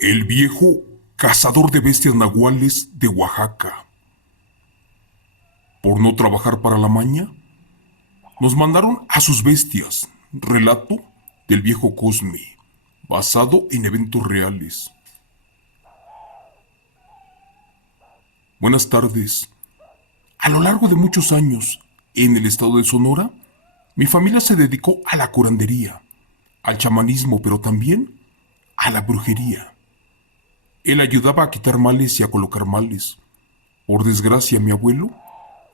El viejo cazador de bestias nahuales de Oaxaca. Por no trabajar para la maña, nos mandaron a sus bestias. Relato del viejo Cosme, basado en eventos reales. Buenas tardes. A lo largo de muchos años, en el estado de Sonora, mi familia se dedicó a la curandería, al chamanismo, pero también a la brujería. Él ayudaba a quitar males y a colocar males. Por desgracia, mi abuelo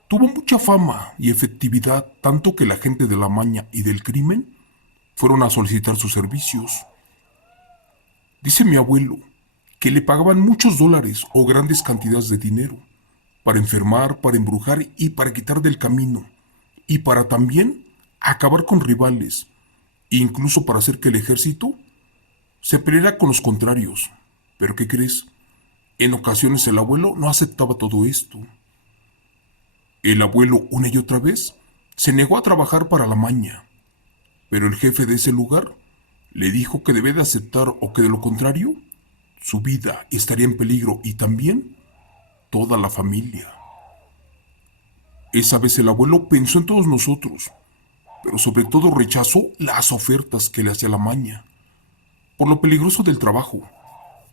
tuvo mucha fama y efectividad, tanto que la gente de la maña y del crimen fueron a solicitar sus servicios. Dice mi abuelo que le pagaban muchos dólares o grandes cantidades de dinero para enfermar, para embrujar y para quitar del camino, y para también acabar con rivales, e incluso para hacer que el ejército se peleara con los contrarios. Pero ¿qué crees? En ocasiones el abuelo no aceptaba todo esto. El abuelo, una y otra vez, se negó a trabajar para la maña, pero el jefe de ese lugar le dijo que debía de aceptar o que de lo contrario, su vida estaría en peligro y también toda la familia. Esa vez el abuelo pensó en todos nosotros, pero sobre todo rechazó las ofertas que le hacía la maña, por lo peligroso del trabajo,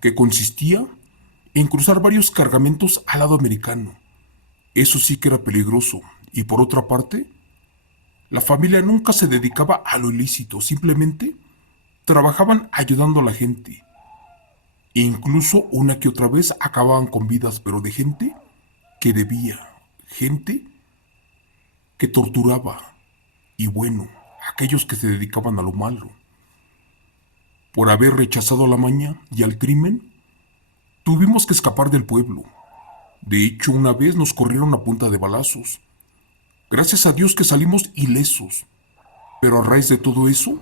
que consistía en cruzar varios cargamentos al lado americano. Eso sí que era peligroso, y por otra parte, la familia nunca se dedicaba a lo ilícito, simplemente trabajaban ayudando a la gente. E incluso una que otra vez acababan con vidas, pero de gente que debía, gente que torturaba, y bueno, aquellos que se dedicaban a lo malo. Por haber rechazado a la maña y al crimen, tuvimos que escapar del pueblo. De hecho, una vez nos corrieron a punta de balazos. Gracias a Dios que salimos ilesos. Pero a raíz de todo eso,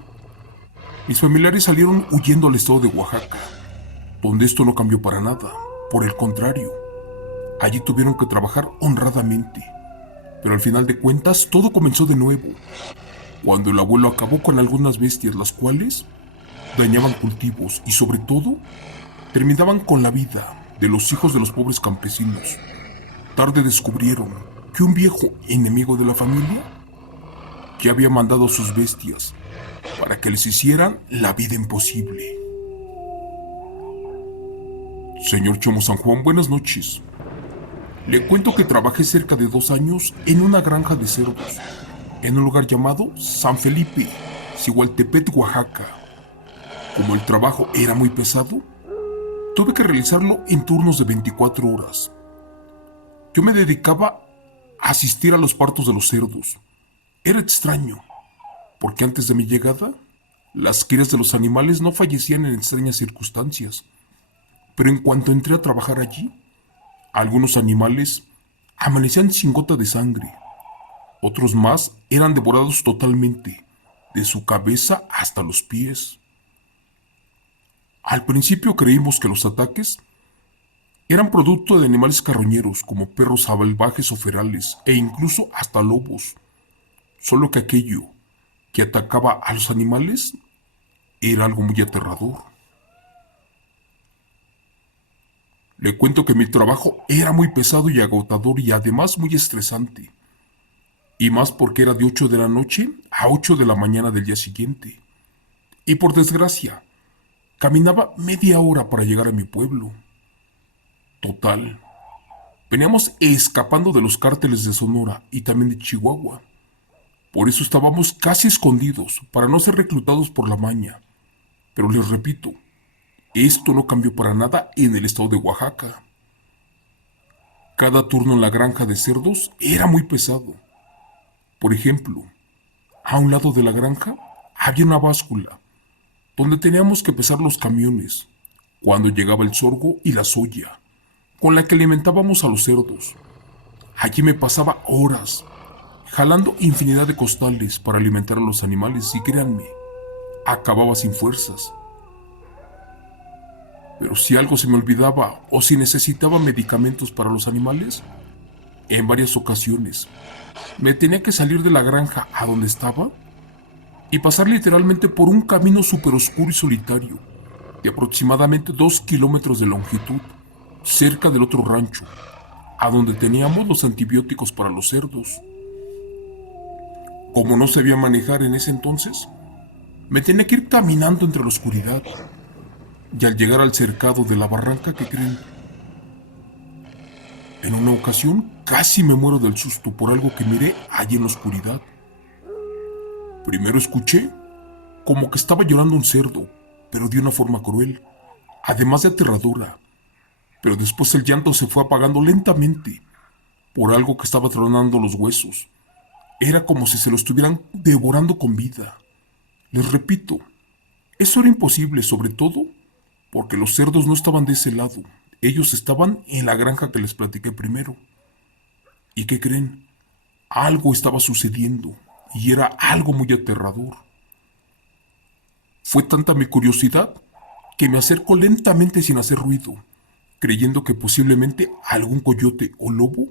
mis familiares salieron huyendo al estado de Oaxaca, donde esto no cambió para nada. Por el contrario, allí tuvieron que trabajar honradamente. Pero al final de cuentas, todo comenzó de nuevo, cuando el abuelo acabó con algunas bestias, las cuales dañaban cultivos y sobre todo, terminaban con la vida de los hijos de los pobres campesinos. Tarde descubrieron que un viejo enemigo de la familia ya había mandado a sus bestias para que les hicieran la vida imposible. Señor Chomo San Juan, buenas noches. Le cuento que trabajé cerca de 2 años en una granja de cerdos, en un lugar llamado San Felipe, Zihualtepet, Oaxaca. Como el trabajo era muy pesado, tuve que realizarlo en turnos de 24 horas. Yo me dedicaba a asistir a los partos de los cerdos. Era extraño, porque antes de mi llegada, las crías de los animales no fallecían en extrañas circunstancias. Pero en cuanto entré a trabajar allí, algunos animales amanecían sin gota de sangre. Otros más eran devorados totalmente, de su cabeza hasta los pies. Al principio creímos que los ataques eran producto de animales carroñeros como perros salvajes o ferales e incluso hasta lobos. Solo que aquello que atacaba a los animales era algo muy aterrador. Le cuento que mi trabajo era muy pesado y agotador y además muy estresante. Y más porque era de 8 de la noche a 8 de la mañana del día siguiente. Y por desgracia, caminaba media hora para llegar a mi pueblo. Total, veníamos escapando de los cárteles de Sonora y también de Chihuahua. Por eso estábamos casi escondidos para no ser reclutados por la maña. Pero les repito, esto no cambió para nada en el estado de Oaxaca. Cada turno en la granja de cerdos era muy pesado. Por ejemplo, a un lado de la granja había una báscula donde teníamos que pesar los camiones cuando llegaba el sorgo y la soya con la que alimentábamos a los cerdos. Allí me pasaba horas jalando infinidad de costales para alimentar a los animales y créanme, acababa sin fuerzas. Pero si algo se me olvidaba o si necesitaba medicamentos para los animales, En varias ocasiones me tenía que salir de la granja a donde estaba y pasar literalmente por un camino súper oscuro y solitario, de aproximadamente 2 kilómetros de longitud, cerca del otro rancho, a donde teníamos los antibióticos para los cerdos. Como no sabía manejar en ese entonces, me tenía que ir caminando entre la oscuridad, y al llegar al cercado de la barranca, ¿que creen? En una ocasión casi me muero del susto por algo que miré allí en la oscuridad. Primero escuché como que estaba llorando un cerdo, pero de una forma cruel, además de aterradora. Pero después el llanto se fue apagando lentamente por algo que estaba tronando los huesos. Era como si se lo estuvieran devorando con vida. Les repito, eso era imposible, sobre todo porque los cerdos no estaban de ese lado. Ellos estaban en la granja que les platiqué primero. ¿Y qué creen? Algo estaba sucediendo y era algo muy aterrador. Fue tanta mi curiosidad que me acerco lentamente sin hacer ruido, creyendo que posiblemente algún coyote o lobo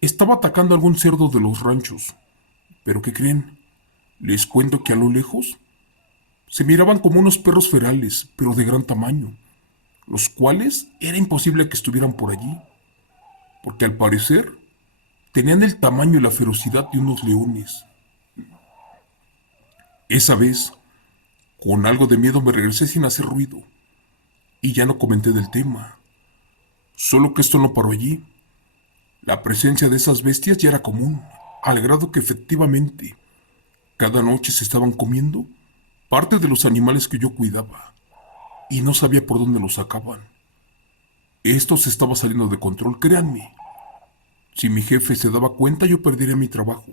estaba atacando a algún cerdo de los ranchos. ¿Pero qué creen? Les cuento que a lo lejos se miraban como unos perros ferales, pero de gran tamaño, los cuales era imposible que estuvieran por allí, porque al parecer tenían el tamaño y la ferocidad de unos leones. Esa vez, con algo de miedo me regresé sin hacer ruido, y ya no comenté del tema. Solo que esto no paró allí. La presencia de esas bestias ya era común, al grado que efectivamente, cada noche se estaban comiendo parte de los animales que yo cuidaba, y no sabía por dónde los sacaban. Esto se estaba saliendo de control, créanme. Si mi jefe se daba cuenta, yo perdería mi trabajo.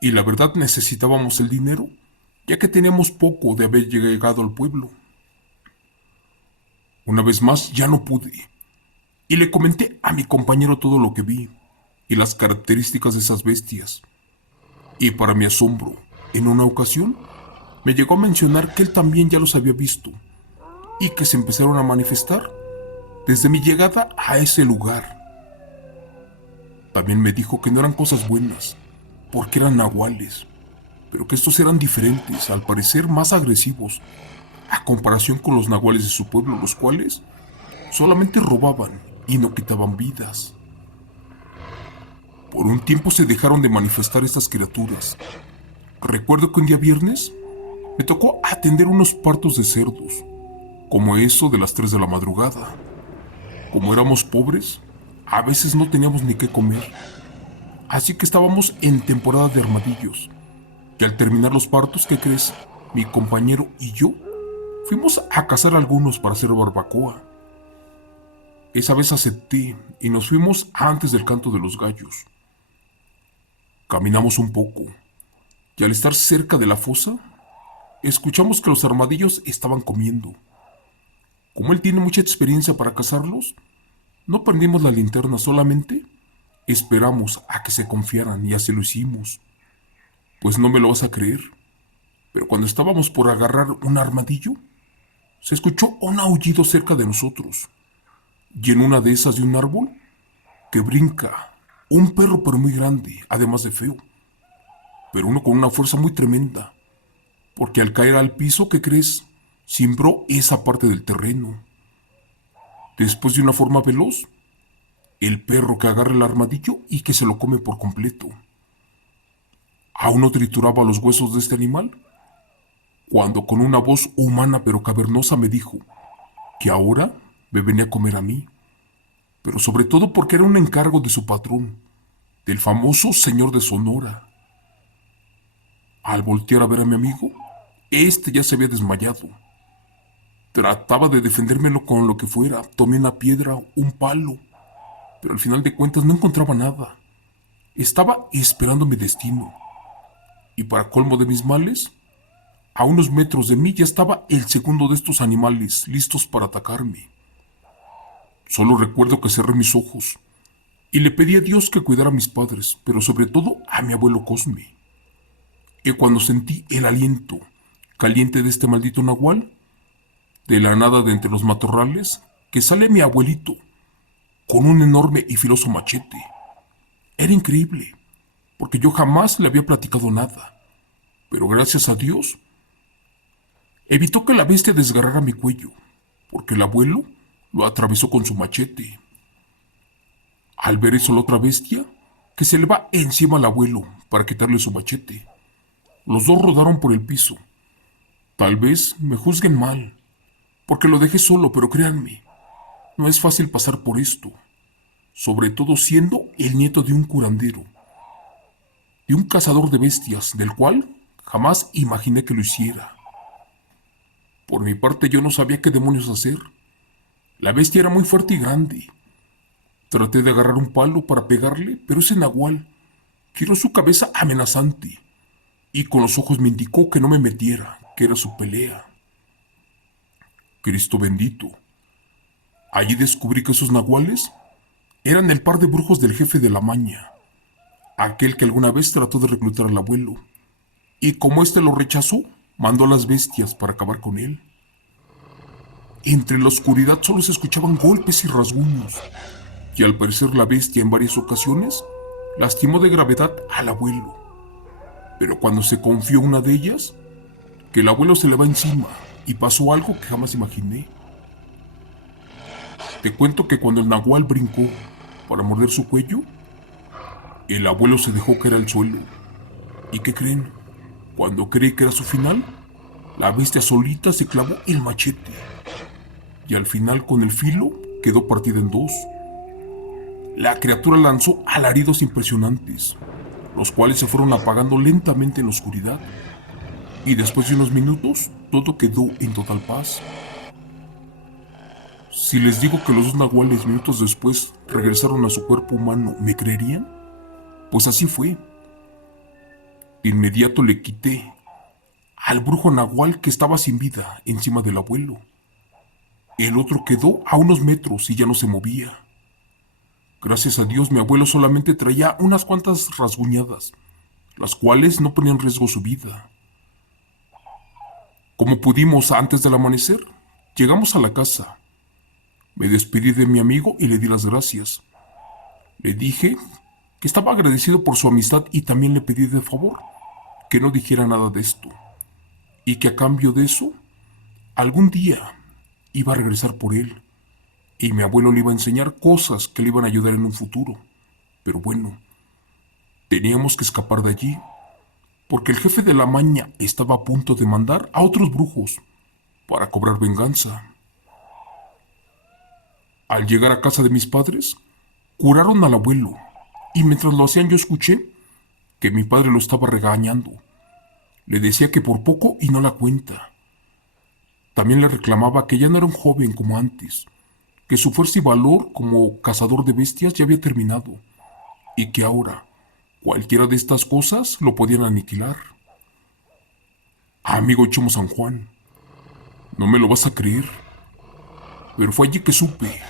Y la verdad necesitábamos el dinero, ya que teníamos poco de haber llegado al pueblo. Una vez más ya no pude, y le comenté a mi compañero todo lo que vi, y las características de esas bestias. Y para mi asombro, en una ocasión, me llegó a mencionar que él también ya los había visto, y que se empezaron a manifestar desde mi llegada a ese lugar. También me dijo que no eran cosas buenas, porque eran nahuales, pero que estos eran diferentes, al parecer más agresivos, a comparación con los nahuales de su pueblo, los cuales solamente robaban y no quitaban vidas. Por un tiempo se dejaron de manifestar estas criaturas. Recuerdo que un día viernes me tocó atender unos partos de cerdos, como eso de las 3 de la madrugada. Como éramos pobres, a veces no teníamos ni qué comer, así que estábamos en temporada de armadillos. Y al terminar los partos, ¿qué crees? Mi compañero y yo fuimos a cazar algunos para hacer barbacoa. Esa vez acepté y nos fuimos antes del canto de los gallos. Caminamos un poco y al estar cerca de la fosa, escuchamos que los armadillos estaban comiendo. Como él tiene mucha experiencia para cazarlos, no prendimos la linterna, solamente esperamos a que se confiaran y así lo hicimos. Pues no me lo vas a creer, pero cuando estábamos por agarrar un armadillo, se escuchó un aullido cerca de nosotros. Y en una de esas de un árbol, que brinca, un perro pero muy grande, además de feo, pero uno con una fuerza muy tremenda, porque al caer al piso, ¿qué crees? Cimbró esa parte del terreno. Después de una forma veloz, el perro que agarra el armadillo y que se lo come por completo. Aún no trituraba los huesos de este animal, cuando con una voz humana pero cavernosa me dijo que ahora me venía a comer a mí, pero sobre todo porque era un encargo de su patrón, del famoso señor de Sonora. Al voltear a ver a mi amigo, este ya se había desmayado. Trataba de defendérmelo con lo que fuera, tomé una piedra, un palo, pero al final de cuentas no encontraba nada. Estaba esperando mi destino. Y para colmo de mis males, a unos metros de mí ya estaba el segundo de estos animales listos para atacarme. Solo recuerdo que cerré mis ojos y le pedí a Dios que cuidara a mis padres, pero sobre todo a mi abuelo Cosme. Y cuando sentí el aliento caliente de este maldito nahual, de la nada de entre los matorrales, que sale mi abuelito con un enorme y filoso machete. Era increíble, porque yo jamás le había platicado nada, pero gracias a Dios, evitó que la bestia desgarrara mi cuello, porque el abuelo lo atravesó con su machete. Al ver eso la otra bestia, que se le va encima al abuelo para quitarle su machete. Los dos rodaron por el piso. Tal vez me juzguen mal, porque lo dejé solo, pero créanme, no es fácil pasar por esto, sobre todo siendo el nieto de un curandero, de un cazador de bestias, del cual jamás imaginé que lo hiciera. Por mi parte yo no sabía qué demonios hacer. La bestia era muy fuerte y grande. Traté de agarrar un palo para pegarle, pero ese nahual giró su cabeza amenazante y con los ojos me indicó que no me metiera, que era su pelea. Cristo bendito. Allí descubrí que esos nahuales eran el par de brujos del jefe de la maña, aquel que alguna vez trató de reclutar al abuelo, y como éste lo rechazó, mandó a las bestias para acabar con él. Entre la oscuridad solo se escuchaban golpes y rasguños, y al parecer la bestia en varias ocasiones lastimó de gravedad al abuelo. Pero cuando se confió una de ellas, que el abuelo se le va encima y pasó algo que jamás imaginé. Te cuento que cuando el nahual brincó para morder su cuello, el abuelo se dejó caer al suelo. ¿Y qué creen? Cuando creí que era su final, la bestia solita se clavó el machete y al final con el filo quedó partida en dos. La criatura lanzó alaridos impresionantes, los cuales se fueron apagando lentamente en la oscuridad, y después de unos minutos todo quedó en total paz. Si les digo que los dos nahuales minutos después regresaron a su cuerpo humano, ¿me creerían? Pues así fue. De inmediato le quité al brujo nahual que estaba sin vida encima del abuelo. El otro quedó a unos metros y ya no se movía. Gracias a Dios mi abuelo solamente traía unas cuantas rasguñadas, las cuales no ponían en riesgo su vida. Como pudimos antes del amanecer, llegamos a la casa. Me despedí de mi amigo y le di las gracias. Le dije que estaba agradecido por su amistad y también le pedí de favor que no dijera nada de esto, y que a cambio de eso, algún día iba a regresar por él, y mi abuelo le iba a enseñar cosas que le iban a ayudar en un futuro. Pero bueno, teníamos que escapar de allí, porque el jefe de la maña estaba a punto de mandar a otros brujos para cobrar venganza. Al llegar a casa de mis padres, curaron al abuelo, y mientras lo hacían yo escuché que mi padre lo estaba regañando. Le decía que por poco y no la cuenta. También le reclamaba que ya no era un joven como antes, que su fuerza y valor como cazador de bestias ya había terminado, y que ahora cualquiera de estas cosas lo podían aniquilar. Amigo Chomo San Juan, no me lo vas a creer, pero fue allí que supe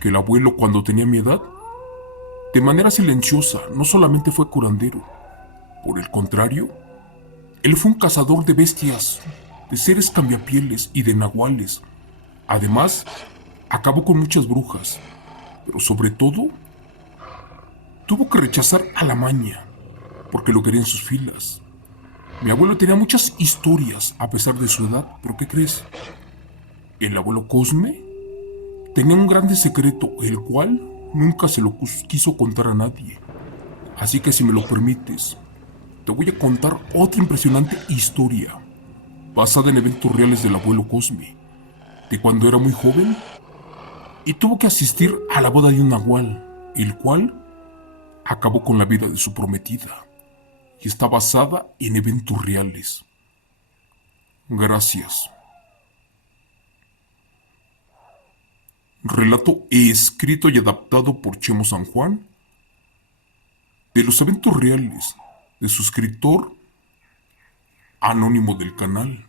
que el abuelo cuando tenía mi edad, de manera silenciosa, no solamente fue curandero, por el contrario, él fue un cazador de bestias, de seres cambiapieles y de nahuales. Además, acabó con muchas brujas, pero sobre todo, tuvo que rechazar a la maña, porque lo quería en sus filas. Mi abuelo tenía muchas historias a pesar de su edad, pero ¿qué crees? El abuelo Cosme tenía un grande secreto, el cual nunca se lo quiso contar a nadie. Así que si me lo permites, te voy a contar otra impresionante historia, basada en eventos reales del abuelo Cosme, de cuando era muy joven y tuvo que asistir a la boda de un nahual, el cual acabó con la vida de su prometida, y está basada en eventos reales. Gracias. Relato escrito y adaptado por Chemo San Juan, de los eventos reales, de su escritor anónimo del canal.